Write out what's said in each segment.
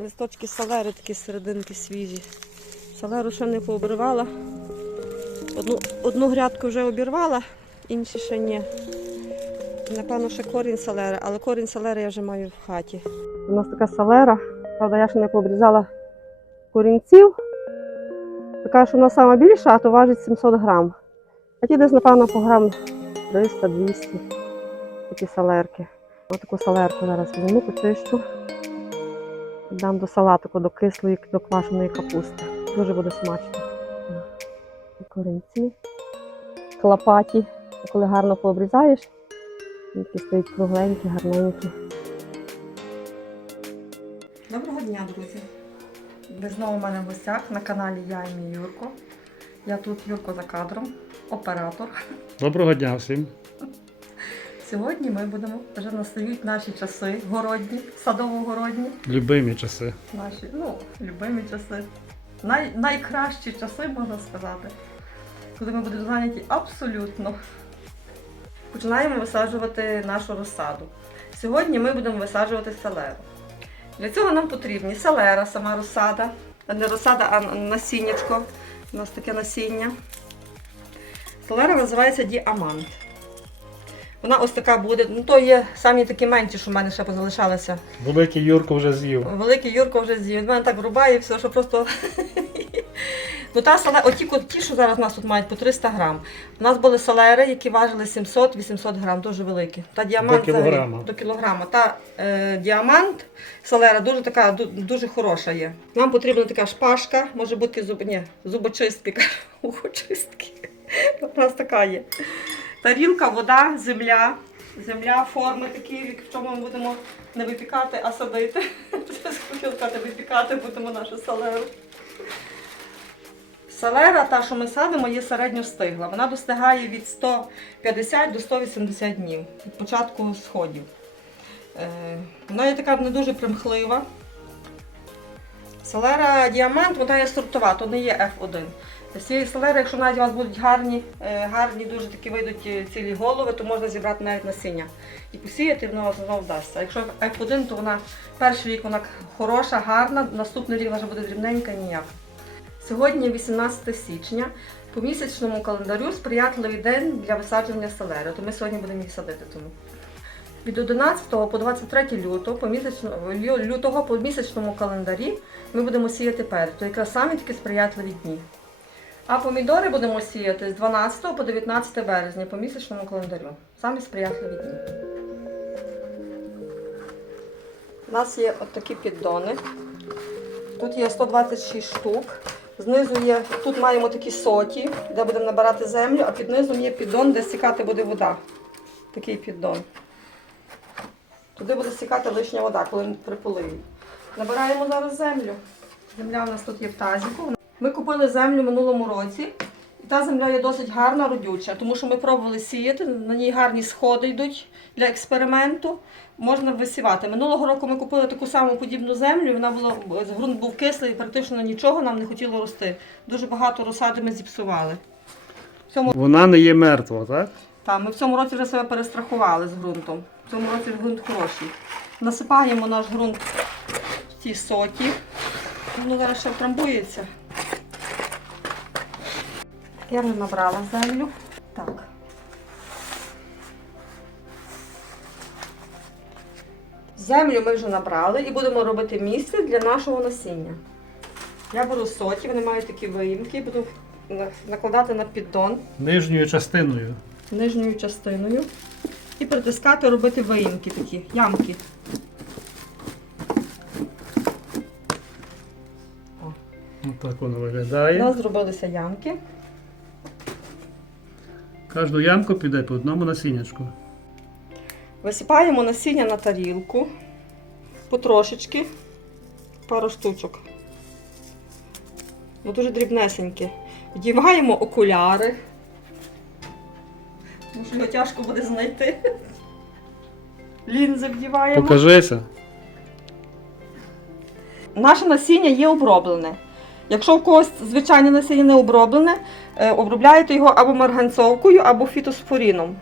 листочки салери такі серединки свіжі. Салеру ще не пообривала. Одну, одну грядку вже обірвала, інші ще ні. Напевно, ще корінь салери, але корінь салери я вже маю в хаті. У нас така салера, правда, я ще не пообрізала корінців. Така, що вона сама більша, а то важить 700 грам. А ті десь, напевно, по грам 300-200 такі салерки. Ось таку салерку зараз візьму, почищу. Дам до салатику, до кислої, до квашеної капусти. Дуже буде смачно. І корінці, клопаті. Коли гарно пообрізаєш, такі стають кругленькі, гарненькі. Доброго дня, друзі! Ви знову в мене в гостях на каналі Я і мій Юрко. Я тут Юрко за кадром, оператор. Доброго дня всім. Сьогодні ми будемо вже настають наші часи городні, садово-городні. Любимі часи. Наші, ну, любимі часи. Най, найкращі часи, можна сказати. Коли ми будемо зайняті абсолютно. Починаємо висаджувати нашу розсаду. Сьогодні ми будемо висаджувати селеру. Для цього нам потрібні селера, сама розсада. Не розсада, а насіннячко. У нас таке насіння. Селера називається діамант. Вона ось така буде. Ну, то є самі такі менші, що в мене ще позалишалися. Великий Юрко вже з'їв. Великий Юрко вже з'їв. Він мене так рубає все, що просто. Ну, та сале... Оті, ті, що зараз у нас тут мають по 300 грам. У нас були салери, які важили 700-800 грам, дуже великі. Та діамант До кілограма. до кілограма. Та е, діамант салера дуже така, дуже хороша є. Нам потрібна така шпажка, може бути зуб... Ні, зубочистки, кажу, ухочистки. У нас така є. Тарілка, вода, земля. Земля, форми такі, в чому ми будемо не випікати, а садити. Сказати, випікати будемо нашу салеру. Салера, та, що ми садимо, є середньостигла. Вона достигає від 150 до 180 днів від початку сходів. Е, Вона є така не дуже примхлива. Салера діамант, вона є сортова, то не є F1. З цієї салери, якщо навіть у вас будуть гарні, е, гарні дуже такі вийдуть е, цілі голови, то можна зібрати навіть насіння. І посіяти, воно знову вдасться. Якщо F1, то вона перший рік вона хороша, гарна, наступний рік вона вже буде дрібненька ніяк. Сьогодні 18 січня. По місячному календарю сприятливий день для висадження селери, то ми сьогодні будемо їх садити тому. Від 11 по 23 лютого по, місячно, лю- лютого по місячному календарі ми будемо сіяти перець, то якраз самі такі сприятливі дні. А помідори будемо сіяти з 12 по 19 березня по місячному календарю. Самі сприятливі дні. У нас є от такі піддони. Тут є 126 штук. Знизу є, тут маємо такі соті, де будемо набирати землю, а під низом є піддон, де стікати буде вода. Такий піддон. Туди буде стікати лишня вода, коли приполиємо. Набираємо зараз землю. Земля у нас тут є в тазіку. Ми купили землю в минулому році. І та земля є досить гарна, родюча, тому що ми пробували сіяти, на ній гарні сходи йдуть для експерименту. Можна висівати. Минулого року ми купили таку саму подібну землю, вона була, ґрунт був кислий, практично нічого нам не хотіло рости. Дуже багато розсади ми зіпсували. В цьому, Вона не є мертва, так? та, ми в цьому році вже себе перестрахували з ґрунтом. В цьому році ґрунт хороший. Насипаємо наш ґрунт в ці соті. Воно зараз ще втрамбується. Я вже набрала землю. Так. Землю ми вже набрали і будемо робити місце для нашого насіння. Я беру соті, вони мають такі виїмки, буду накладати на піддон Нижньою частиною. нижньою частиною і притискати, робити виїмки такі, ямки. Отак воно виглядає. У нас зробилися ямки. Кожну ямку піде по одному насіннячку. Висипаємо насіння на тарілку. Потрошечки. Пару штучок. Ну, дуже дрібнесенькі. Вдіваємо окуляри. Тому що його тяжко буде знайти. Лінзи вдіваємо. Покажися. Наше насіння є оброблене. Якщо в когось звичайне насіння не оброблене, е, обробляєте його або марганцовкою, або фітоспоріном.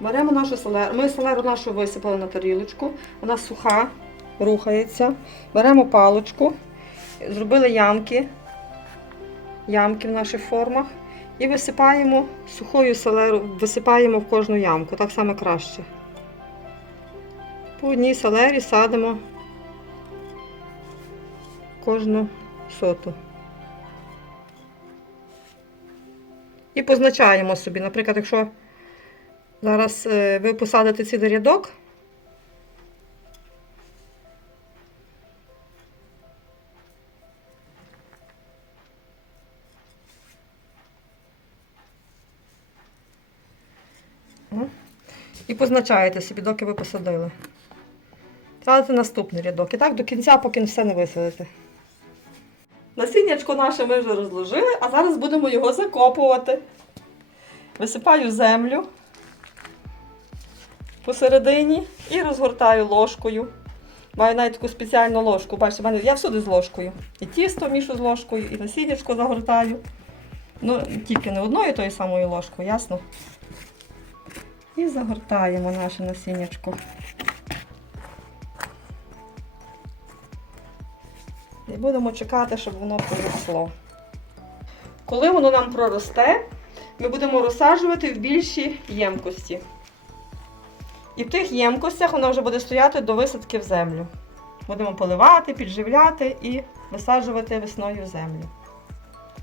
Беремо нашу селеру. Ми селеру нашу висипали на тарілочку. Вона суха. рухається. Беремо паличку, зробили ямки, ямки в наших формах і висипаємо сухою селеру, висипаємо в кожну ямку, так само краще. По одній селері садимо кожну соту. І позначаємо собі. Наприклад, якщо зараз е, ви посадите цілий рядок, і позначаєте собі, доки ви посадили. Садите наступний рядок. І так до кінця, поки все не висадите. Насіннячко наше ми вже розложили, а зараз будемо його закопувати. Висипаю землю посередині і розгортаю ложкою. Маю навіть таку спеціальну ложку. Бачите, мене я всюди з ложкою. І тісто мішу з ложкою, і насіннячко загортаю. Ну, тільки не одною тою самою ложкою, ясно? І загортаємо наше насіннячко. І будемо чекати, щоб воно проросло. Коли воно нам проросте, ми будемо розсаджувати в більші ємкості. І в тих ємкостях воно вже буде стояти до висадки в землю. Будемо поливати, підживляти і висаджувати весною землю.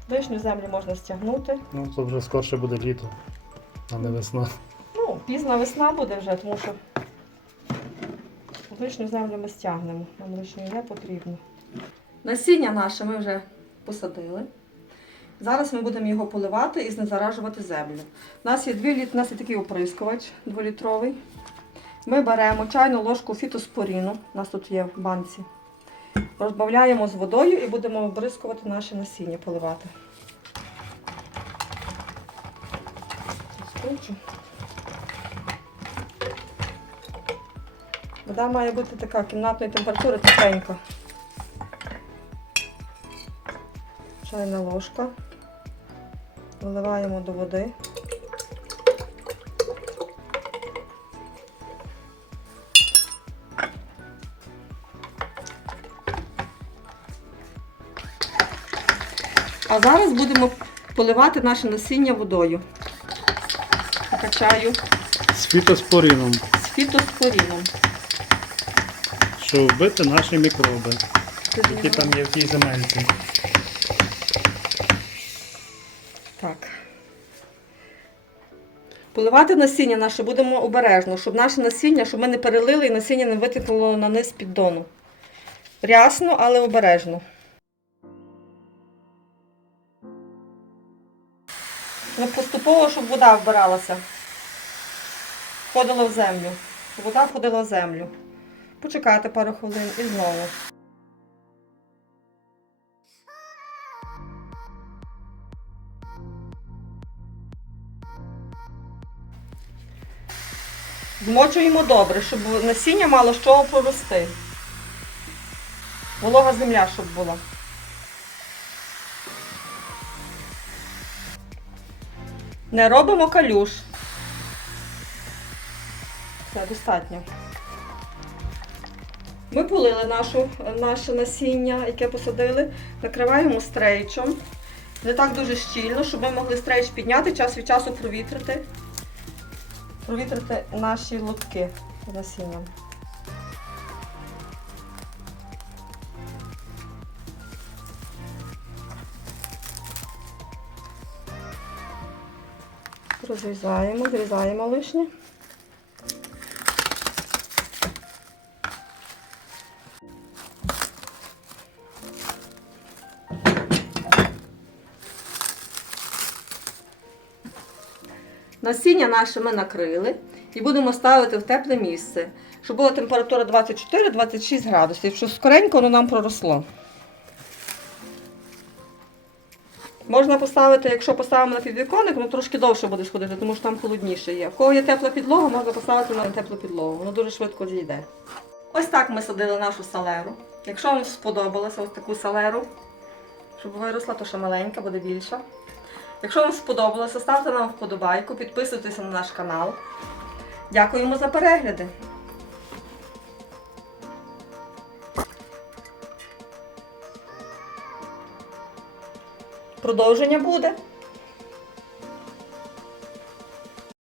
Лишню землю можна стягнути. Ну, то вже скорше буде літо, а не весна. Ну, пізна весна буде вже, тому що лишню землю ми стягнемо. Нам лишньої не потрібно. Насіння наше ми вже посадили. Зараз ми будемо його поливати і знезаражувати землю. У нас є, дві літ... У нас є такий оприскувач дволітровий. Ми беремо чайну ложку фітоспоріну, у нас тут є в банці. Розбавляємо з водою і будемо обрискувати наше насіння, поливати. Скручу. Вода має бути така кімнатної температури тихенька. Чайна ложка. Виливаємо до води. А зараз будемо поливати наше насіння водою. Качаю З фітоспоріном, з фітоспоріном. щоб вбити наші мікроби, які там є в тій земельці. Поливати насіння наше будемо обережно, щоб наше насіння, щоб ми не перелили і насіння не витекнуло на низ піддону. Рясно, але обережно. Ну, поступово, щоб вода вбиралася. Входила в землю. Вода входила в землю. Почекати пару хвилин і знову. Змочуємо добре, щоб насіння мало з чого прорости. Волога земля, щоб була. Не робимо калюш. Все, достатньо. Ми полили нашу, наше насіння, яке посадили, накриваємо стрейчом. Не так дуже щільно, щоб ми могли стрейч підняти, час від часу провітрити провітрити наші лотки з насінням. Розрізаємо, зрізаємо лишнє. Насіння наше ми накрили і будемо ставити в тепле місце, щоб була температура 24-26 градусів, щоб скоренько воно нам проросло. Можна поставити, якщо поставимо на підвіконник, воно трошки довше буде сходити, тому що там холодніше є. В кого є тепла підлога, можна поставити на теплу підлогу. Воно дуже швидко зійде. Ось так ми садили нашу салеру. Якщо вам сподобалося ось таку салеру, щоб виросла, то ще маленька, буде більша. Якщо вам сподобалося, ставте нам вподобайку, підписуйтесь на наш канал. Дякуємо за перегляди! Продовження буде.